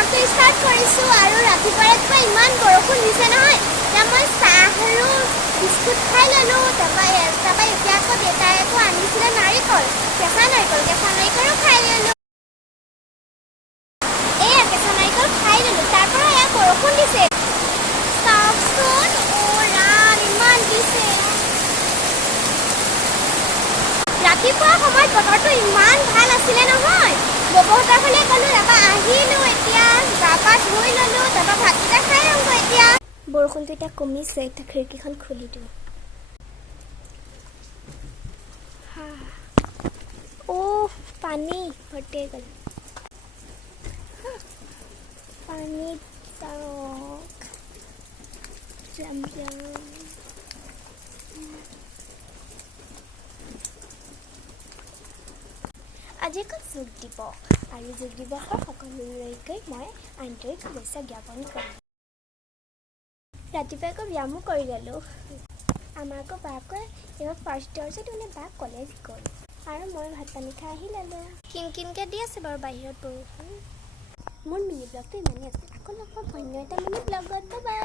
ব্লগটো start কৰিছোঁ আৰু ৰাতিপুৱা ইমান বৰষুণ দিছে নহয় এতিয়া মই চাহ আৰু বিস্কুট খাই ল'লোঁ তাৰপৰা এতিয়া আকৌ দেউতাই আকৌ আনিছিলে নাৰিকল কেঁচা নাৰিকলো খাই ল'লোঁ এয়া কেঁচা নাৰিকল খাই ল'লোঁ তাৰপৰা এয়া বৰষুণ দিছে চাওকচোন ৰাম ইমান দিছে ৰাতিপুৱা সময়ত বতৰটো ইমান ভাল আছিলে নহয় ববহঁতৰ ফালে গ'লোঁ তাৰপৰা আহিলোঁ এতিয়া গা পা ধুই ল'লোঁ তাৰপৰা ভাতকেইটা খাই লওঁগৈ এতিয়া বৰষুণটো এতিয়া কমিছে এতিয়া খিৰিকীখন খুলি দিওঁ পানী ভৰ্তি গ'ল পানীত আজি আকৌ যোগ দিৱস আৰু যোগ দিৱসৰ সকলোলৈকে মই আন্তৰিক শুভেচ্ছা জ্ঞাপন কৰিম ৰাতিপুৱাই আকৌ ব্যায়ামো কৰি ল'লোঁ আমাৰ আকৌ বাকৈ এইবাৰ ফাৰ্ষ্ট ইয়াৰ যে মানে বা কলেজ গ'ল আৰু মই ভাত পানী খাই আহি ল'লোঁ কিনকৈ দি আছে বাৰু বাহিৰত বৰষুণ মোৰ মিনি ব্লগটো ইমানেই আছে আকৌ লগ পাম অন্য এটা মিনি ব্লগত বাই